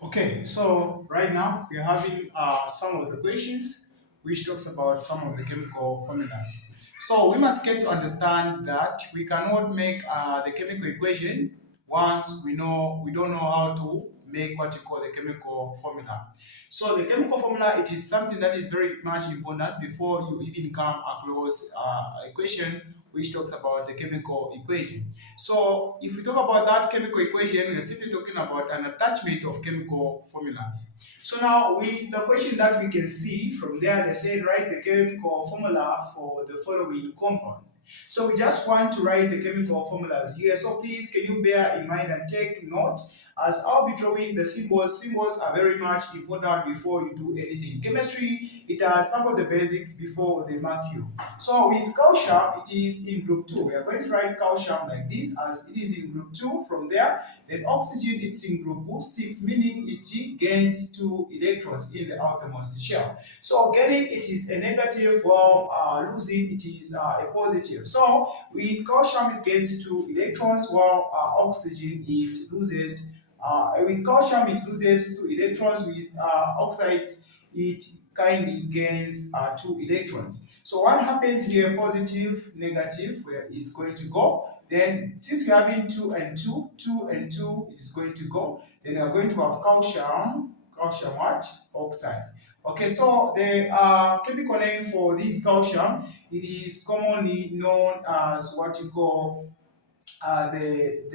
Okay, so right now we're having some of the questions which talks about some of the chemical formulas. So we must get to understand that we cannot make the chemical equation once we don't know how to make what you call the chemical formula. So the chemical formula, it is something that is very much important before you even come across equation which talks about the chemical equation. So if we talk about that chemical equation, we are simply talking about an attachment of chemical formulas. So now with the question that we can see from there, they said write the chemical formula for the following compounds. So we just want to write the chemical formulas here. So please can you bear in mind and take note as I'll be drawing the symbols. Symbols are very much important before you do anything. Chemistry, it has some of the basics before they mark you. So with calcium, it is in group 2. We are going to write calcium like this as it is in group 2 from there. Then oxygen, it's in group 6, meaning it gains 2 electrons in the outermost shell. So gaining, it is a negative, while losing, it is a positive. So with calcium, it gains 2 electrons, while oxygen, it loses with calcium, it loses 2 electrons. With oxides, it kindly gains 2 electrons. So what happens here, positive, negative, where is going to go. Then since we're having 2 and 2, 2 and 2 is going to go. Then we are going to have calcium what? Oxide. Okay, so the chemical name for this calcium, it is commonly known as what you call the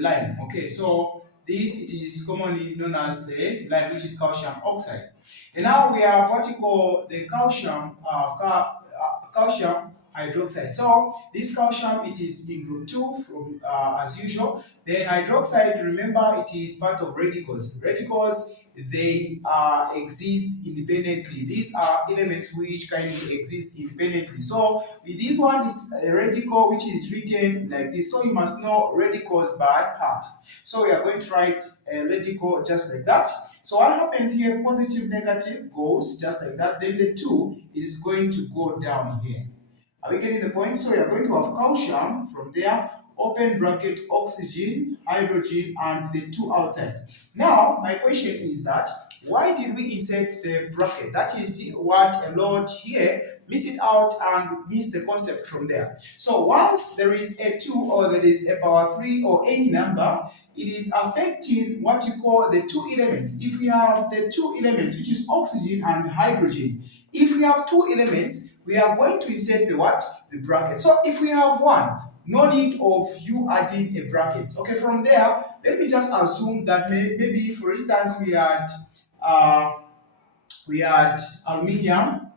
lime. Okay, so this it is commonly known as the lime, which is calcium oxide. And now we have what you call the calcium hydroxide. So this calcium, it is in group 2 from as usual. Then hydroxide, remember, it is part of radicals. Radicals, they exist independently. These are elements which kind of exist independently. So with this one is a radical which is written like this. So you must know radicals by heart. So we are going to write a radical just like that. So what happens here, positive, negative goes just like that. Then the 2 is going to go down here. Are we getting the point? So we are going to have calcium from there, open bracket, oxygen, hydrogen, and the 2 outside. Now, my question is that, why did we insert the bracket? That is what a lot here miss it out and miss the concept from there. So once there is a 2 or there is a power 3 or any number, it is affecting what you call the 2 elements. If we have the 2 elements, which is oxygen and hydrogen, if we have 2 elements, we are going to insert the what? The bracket. So if we have 1, no need of you adding a bracket. Okay, from there, let me just assume that maybe for instance, uh, we had aluminium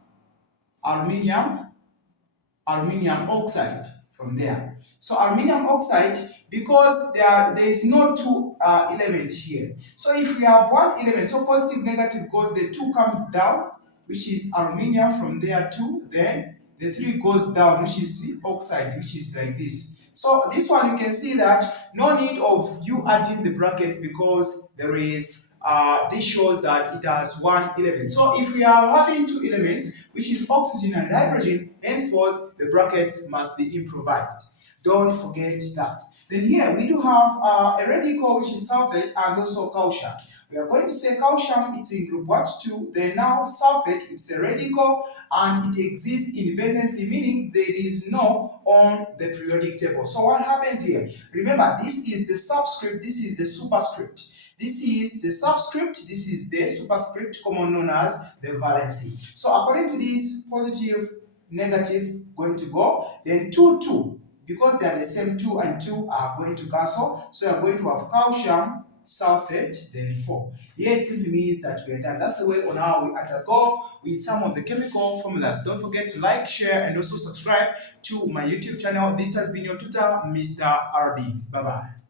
oxide from there. So aluminium oxide, because there is no 2 element here. So if we have 1 element, so positive, negative goes, the 2 comes down, which is aluminium from there too. Then the 3 goes down, which is the oxide, which is like this. So this one you can see that no need of you adding the brackets because there is this shows that it has 1 element. So if we are having 2 elements, which is oxygen and hydrogen, henceforth the brackets must be improvised. Don't forget that. Then here we do have a radical, which is sulfate, and also calcium. We are going to say calcium, it's in group what? 2. Then now sulfate, it's a radical and it exists independently, meaning there is no on the periodic table. So what happens here? Remember, this is the subscript, this is the superscript. This is the subscript, this is the superscript, common known as the valency. So according to this, positive, negative going to go, then 2, 2. Because they are the same, 2 and 2 are going to cancel. So we are going to have calcium, sulfate, then 4. Here it simply means that we are done. That's the way on how we undergo with some of the chemical formulas. Don't forget to like, share, and also subscribe to my YouTube channel. This has been your tutor, Mr. RB. Bye-bye.